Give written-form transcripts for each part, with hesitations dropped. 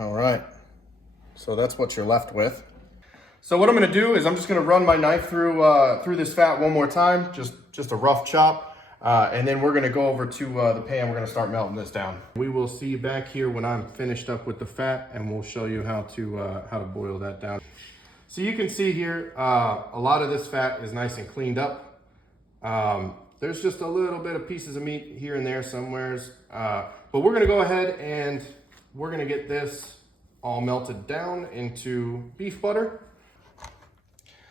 All right, so that's what you're left with. So what I'm gonna do is I'm just gonna run my knife through this fat one more time, just a rough chop, and then we're gonna go over to the pan. We're gonna start melting this down. We will see you back here when I'm finished up with the fat, and we'll show you how to boil that down. So you can see here, a lot of this fat is nice and cleaned up. There's just a little bit of pieces of meat here and there somewheres, but we're gonna go ahead and we're gonna get this all melted down into beef butter.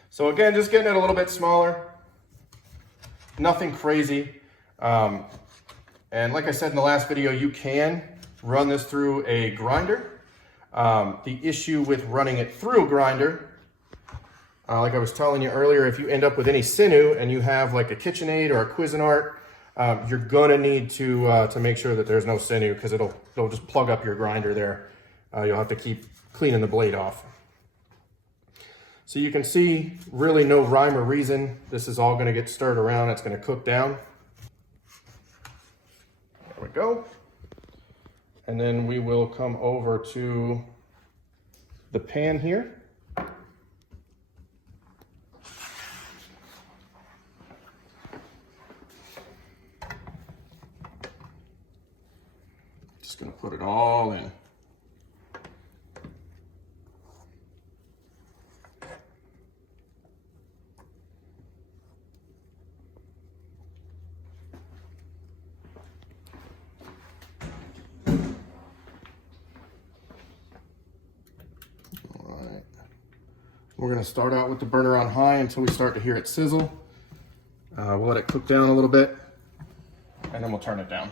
So again, just getting it a little bit smaller, nothing crazy. And like I said in the last video, you can run this through a grinder. The issue with running it through a grinder, like I was telling you earlier, if you end up with any sinew and you have like a KitchenAid or a Cuisinart, you're gonna need to make sure that there's no sinew, because it'll just plug up your grinder there. You'll have to keep cleaning the blade off. So you can see really no rhyme or reason. This is all gonna get stirred around. It's gonna cook down. There we go. And then we will come over to the pan here. Just gonna put it all in. We're gonna start out with the burner on high until we start to hear it sizzle. We'll let it cook down a little bit, and then we'll turn it down.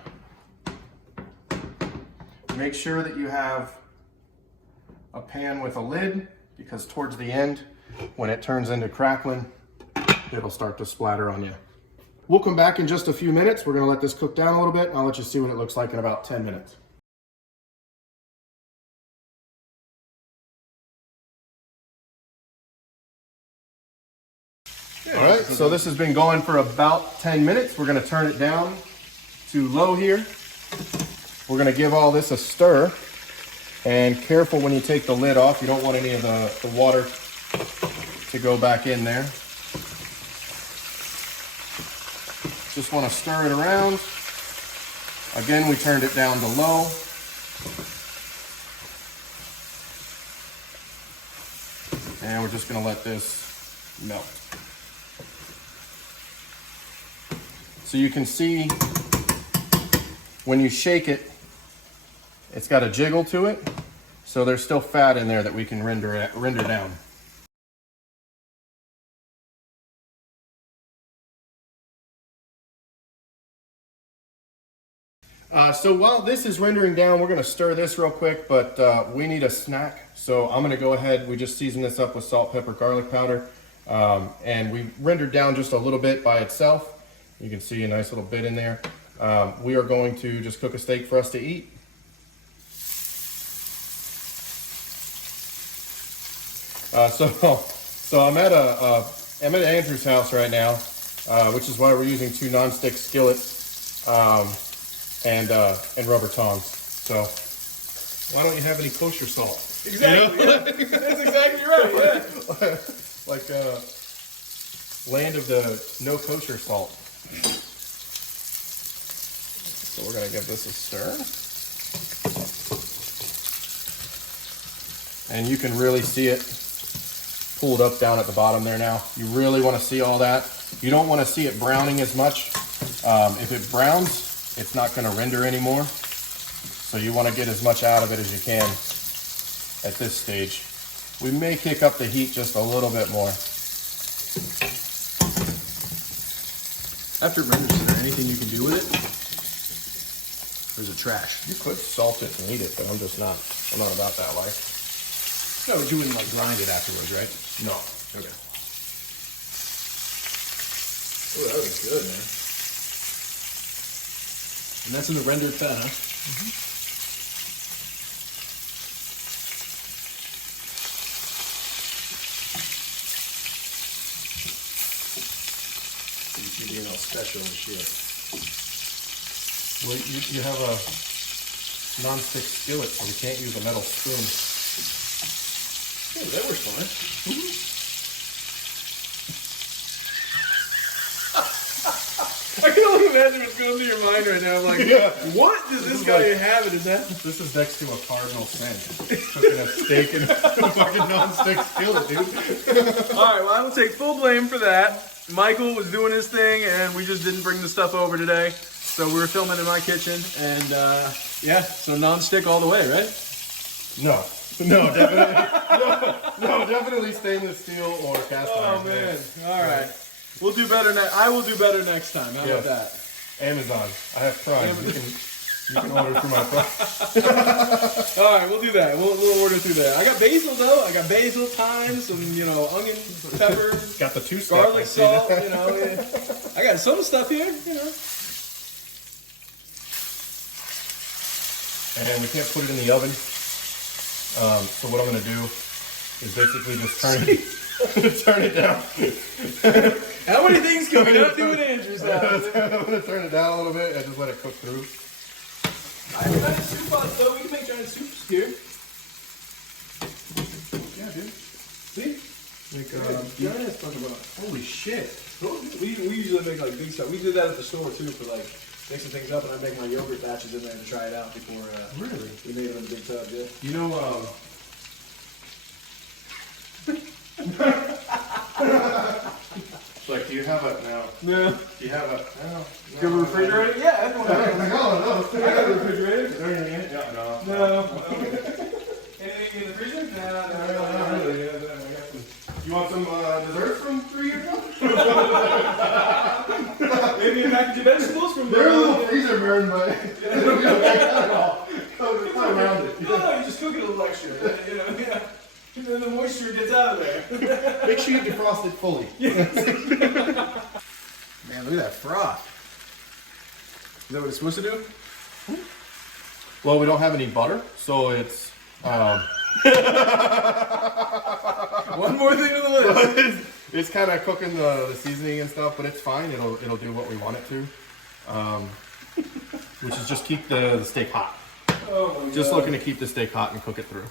Make sure that you have a pan with a lid, because towards the end, when it turns into crackling, it'll start to splatter on you. We'll come back in just a few minutes. We're gonna let this cook down a little bit, and I'll let you see what it looks like in about 10 minutes. All right, so this has been going for about 10 minutes. We're gonna turn it down to low here. We're gonna give all this a stir, and careful when you take the lid off. You don't want any of the water to go back in there. Just wanna stir it around. Again, we turned it down to low. And we're just gonna let this melt. So you can see when you shake it, it's got a jiggle to it. So there's still fat in there that we can render down. So while this is rendering down, we're gonna stir this real quick, but we need a snack. So I'm gonna go ahead, we just seasoned this up with salt, pepper, garlic powder, and we rendered down just a little bit by itself. You can see a nice little bit in there. We are going to just cook a steak for us to eat. So I'm at Andrew's house right now, which is why we're using 2 nonstick skillets and rubber tongs. So why don't you have any kosher salt? Exactly. You know? Yeah. That's exactly right. Yeah. Like land of the no kosher salt. So we're gonna give this a stir. And you can really see it pulled up down at the bottom there now. You really wanna see all that. You don't wanna see it browning as much. If it browns, it's not gonna render anymore. So you wanna get as much out of it as you can at this stage. We may kick up the heat just a little bit more. After it renders, is there anything you can do with it? Or is it trash? You could salt it and eat it, but I'm not about that life. No, but you wouldn't like grind it afterwards, right? No. Okay. Oh, that was good, man. And that's in the rendered fat, huh? Mm-hmm. You being all special and shit. Well, you have non-stick skillet, so we can't use a metal spoon. Hey, that works fine. I can only imagine what's going through your mind right now. I'm like, Yeah. what does this guy have in his house? This is next to a cardinal sin. Cooking a steak in a fucking non-stick skillet, dude. All right, well, I will take full blame for that. Michael was doing his thing, and we just didn't bring the stuff over today. So we were filming in my kitchen, and yeah, so non-stick all the way, right? No, definitely stainless steel or cast iron. Oh man, all right. We'll do better I will do better next time. How about that? Amazon. I have Prime. You can order through my Prime. All right, we'll do that. We'll order through there. I got basil though. I got basil, thyme, some onion, pepper, Got the two-step. garlic, salt. Yeah. I got some stuff here. And we can't put it in the oven. So what I'm gonna do is basically just turn it down. How many things can we not do with Andrew's house? I'm gonna turn it down a little bit and just let it cook through. I have giant soup pots though. We can make giant soups here. Yeah, dude. See? Like, Giant fucking pot. holy shit. We usually make like big stuff. We did that at the store too for like mixing things up, and I make my yogurt batches in there to try it out before Really? we made them in the big tub. Yeah. You know, like, do you have a No. Do you have a Do you have a refrigerator? Yeah, everyone has. No. I got a refrigerator. Is there anything in it? No. No. Anything in the freezer? No, Not really. Yeah, I got some. You want some desserts from 3 years ago? Maybe a package of vegetables from They're a little freezer burn, but it'll be okay. Cut around it. No, you just cook it a little extra. Yeah. And then the moisture gets out of there. Make sure you defrost it fully. Man, look at that froth. Is that what it's supposed to do? Well, we don't have any butter, so it's One more thing on the list. it's kind of cooking the seasoning and stuff, but it's fine. It'll do what we want it to, which is just keep the steak hot. Oh my Just God. looking to keep the steak hot and cook it through.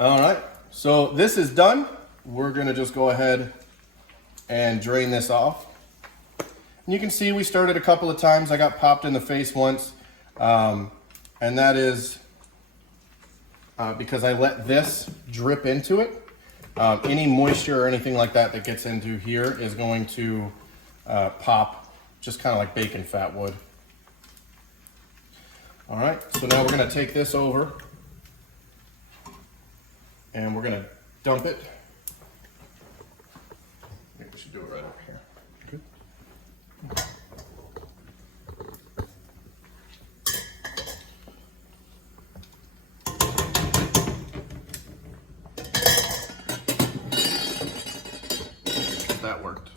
All right, so this is done. We're gonna just go ahead and drain this off. And you can see we stirred it a couple of times. I got popped in the face once, and that is because I let this drip into it. Any moisture or anything like that that gets into here is going to pop, just kind of like bacon fat would. All right, so now we're gonna take this over and we're gonna dump it. I think we should do it right over here. Good. That worked.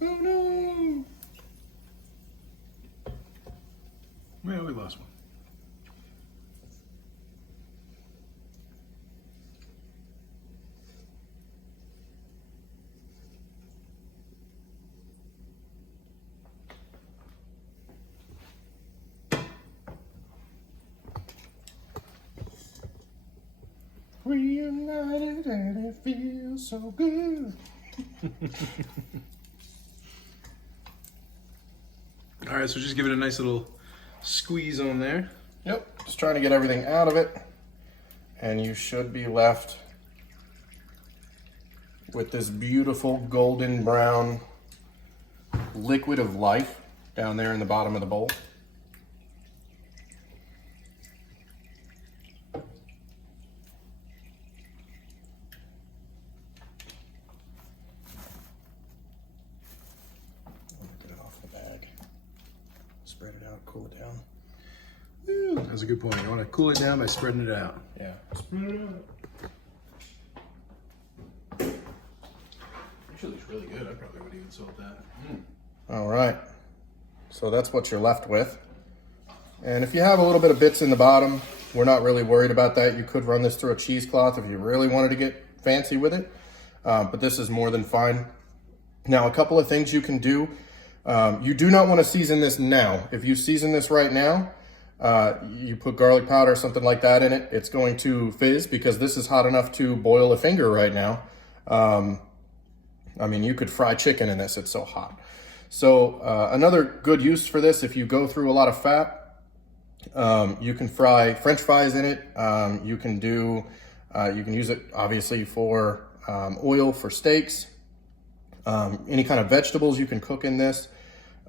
Oh no! Well, we lost one. Reunited and it feels so good. All right, so just give it a nice little squeeze on there. Yep, just trying to get everything out of it. And you should be left with this beautiful golden brown liquid of life down there in the bottom of the bowl. Get it off the bag. Spread it out, cool it down. That's a good point. You want to cool it down by spreading it out. Yeah, spread it out. Actually, it's really good. I probably would even salt that. All right, so that's what you're left with. And if you have a little bit of bits in the bottom, we're not really worried about that. You could run this through a cheesecloth if you really wanted to get fancy with it, but this is more than fine. Now, a couple of things you can do. You do not want to season this now. If you season this right now, you put garlic powder or something like that in it, it's going to fizz because this is hot enough to boil a finger right now. I mean, you could fry chicken in this, it's so hot. So another good use for this, if you go through a lot of fat, you can fry French fries in it. You can use it obviously for oil for steaks. Any kind of vegetables you can cook in this,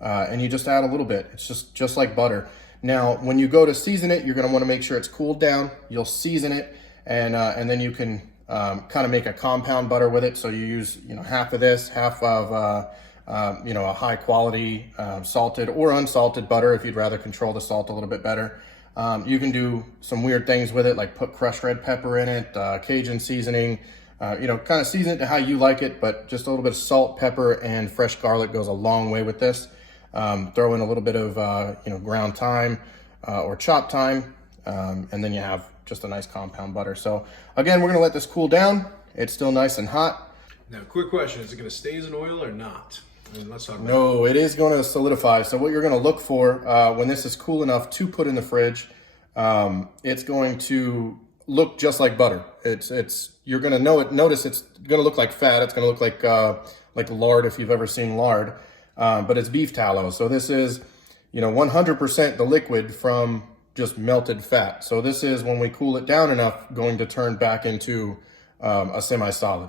and you just add a little bit. It's just like butter. Now, when you go to season it, you're gonna wanna make sure it's cooled down. You'll season it, and then you can kind of make a compound butter with it. So you use, half of this, half of, a high quality salted or unsalted butter if you'd rather control the salt a little bit better. You can do some weird things with it, like put crushed red pepper in it, Cajun seasoning, kind of season it to how you like it, but just a little bit of salt, pepper, and fresh garlic goes a long way with this. Throw in a little bit of, ground thyme or chopped thyme, and then you have just a nice compound butter. So again, we're gonna let this cool down. It's still nice and hot. Now, quick question: is it going to stay as an oil or not? Let's talk about No, it is going to solidify. So what you're going to look for when this is cool enough to put in the fridge, it's going to look just like butter. You're going to notice it's going to look like fat. It's going to look like lard if you've ever seen lard, but it's beef tallow. So this is 100% the liquid from just melted fat. So this is, when we cool it down enough, going to turn back into a semi-solid.